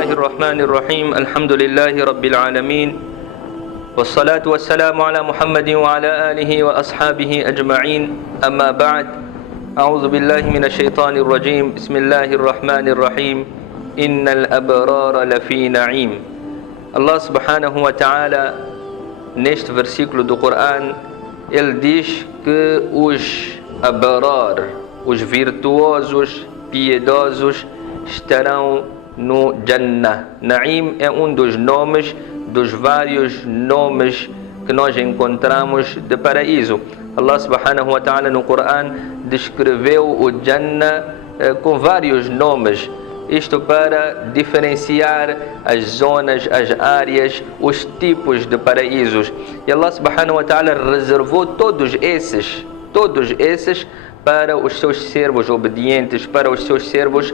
الله الرحمن الرحيم الحمد لله رب العالمين والصلاة والسلام على محمد وعلى آله وأصحابه أجمعين أما بعد أعوذ بالله من الشيطان الرجيم بسم الله الرحمن الرحيم إن الأبرار لفي نعيم. Allah subhanahu wa ta'ala, neste versículo do Coran, ele diz que os abrar, os virtuosos, piedosos, estarão no Jannah. Naim é um dos nomes, dos vários nomes que nós encontramos de paraíso. Allah subhanahu wa ta'ala no Coran descreveu o Jannah com vários nomes. Isto para diferenciar as zonas, as áreas, os tipos de paraísos. E Allah subhanahu wa ta'ala reservou todos esses para os seus servos obedientes, para os seus servos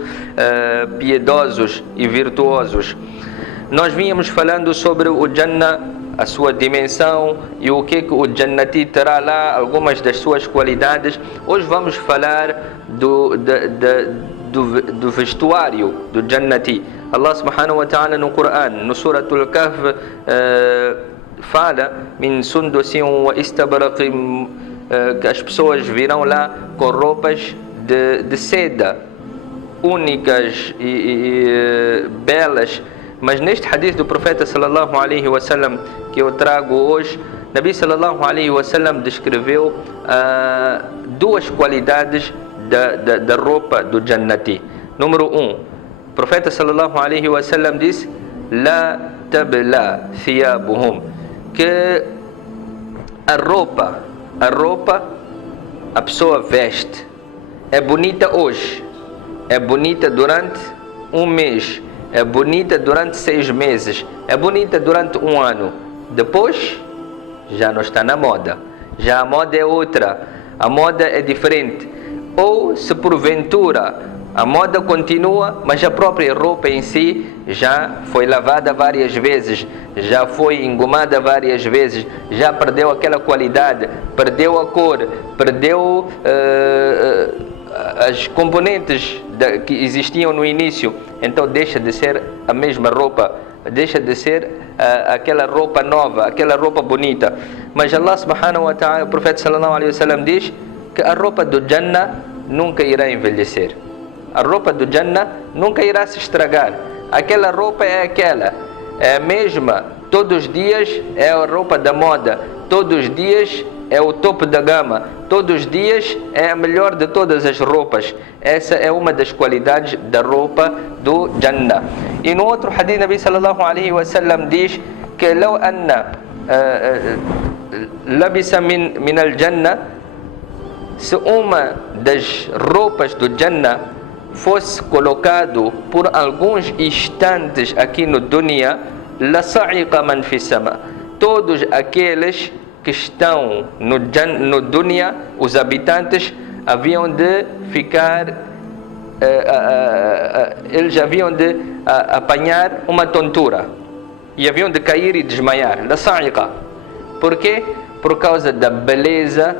piedosos e virtuosos. Nós vínhamos falando sobre o Jannah, a sua dimensão e o que o Jannati terá lá, algumas das suas qualidades. Hoje vamos falar do vestuário do Jannati. Allah subhanahu wa ta'ala no Coran, no Suratul Kahf, fala min sundusin wa istabraqim, que as pessoas virão lá com roupas de seda, únicas e belas. Mas neste hadith do profeta sallallahu alaihi wasallam que eu trago hoje, Nabi sallallahu alaihi wasallam descreveu duas qualidades da roupa do Jannati. Número 1, o profeta sallallahu alaihi wasallam disse: La tabla thiyabuhum, que a roupa a pessoa veste, é bonita hoje, é bonita durante um mês, é bonita durante 6 meses, é bonita durante um ano. Depois já não está na moda, já a moda é outra, a moda é diferente. Ou se porventura a moda continua, mas a própria roupa em si já foi lavada várias vezes, já foi engomada várias vezes, já perdeu aquela qualidade, perdeu a cor, perdeu as componentes que existiam no início. Então deixa de ser a mesma roupa, deixa de ser aquela roupa nova, aquela roupa bonita. Mas Allah subhanahu wa ta'ala, o profeta sallallahu alaihi wasallam diz que a roupa do Jannah nunca irá envelhecer. A roupa do Jannah nunca irá se estragar. Aquela roupa é aquela, é a mesma. Todos os dias é a roupa da moda, todos os dias é o topo da gama, todos os dias é a melhor de todas as roupas. Essa é uma das qualidades da roupa do Jannah. E no outro hadith, Nabi sallallahu alaihi wasallam diz que لو أن لبس من الجنة, se uma das roupas do Jannah fosse colocado por alguns instantes aqui no dunya, la sa'iqa man fi sama, todos aqueles que estão no dunya, os habitantes, haviam de ficar, eles haviam de apanhar uma tontura e haviam de cair e desmaiar. La sa'iqa. Por quê? Por causa da beleza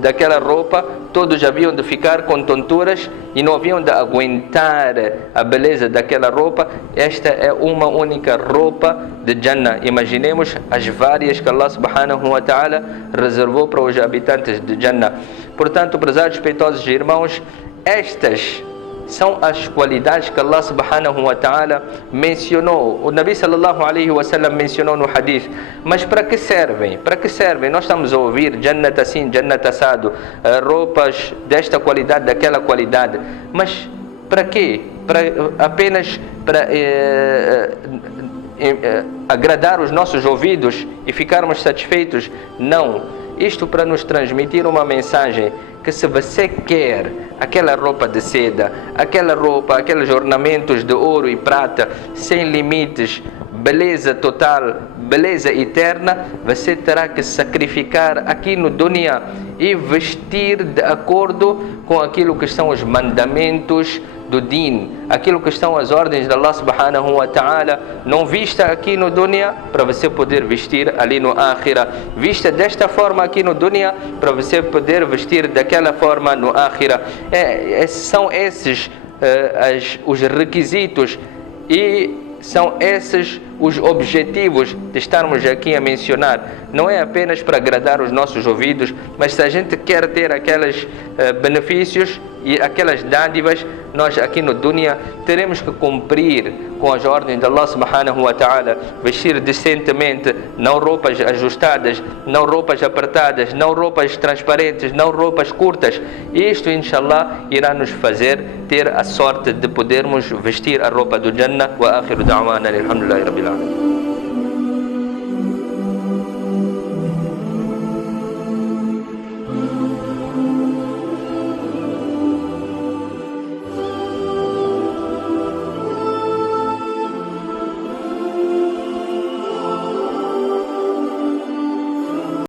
daquela roupa. Todos haviam de ficar com tonturas e não haviam de aguentar a beleza daquela roupa. Esta é uma única roupa de Jannah. Imaginemos as várias que Allah subhanahu wa ta'ala reservou para os habitantes de Jannah. Portanto, prezados respeitosos irmãos, estas são as qualidades que Allah subhanahu wa ta'ala mencionou. O Nabi sallallahu alaihi wasallam mencionou no hadith. Mas para que servem? Para que servem? Nós estamos a ouvir Jannat assim, Jannat assado, roupas desta qualidade, daquela qualidade. Mas para quê? Apenas para agradar os nossos ouvidos e ficarmos satisfeitos? Não. Isto para nos transmitir uma mensagem que se você quer aquela roupa de seda, aquela roupa, aqueles ornamentos de ouro e prata, sem limites, beleza total, beleza eterna, você terá que sacrificar aqui no dunya e vestir de acordo com aquilo que são os mandamentos do din, aquilo que estão as ordens de Allah subhanahu wa ta'ala. Não vista aqui no dunya para você poder vestir ali no akhirah. Vista desta forma aqui no dunya para você poder vestir daquela forma no akhirah. São esses os requisitos E são esses os objetivos de estarmos aqui a mencionar. Não é apenas para agradar os nossos ouvidos, mas se a gente quer ter aqueles benefícios e aquelas dádivas, nós aqui no dunya teremos que cumprir com as ordens de Allah subhanahu wa ta'ala, vestir decentemente, não roupas ajustadas, não roupas apertadas, não roupas transparentes, não roupas curtas. Isto, inshallah, irá nos fazer ter a sorte de podermos vestir a roupa do Jannah. Wa akhiru da'wana alhamdulillahi rabbil alamin.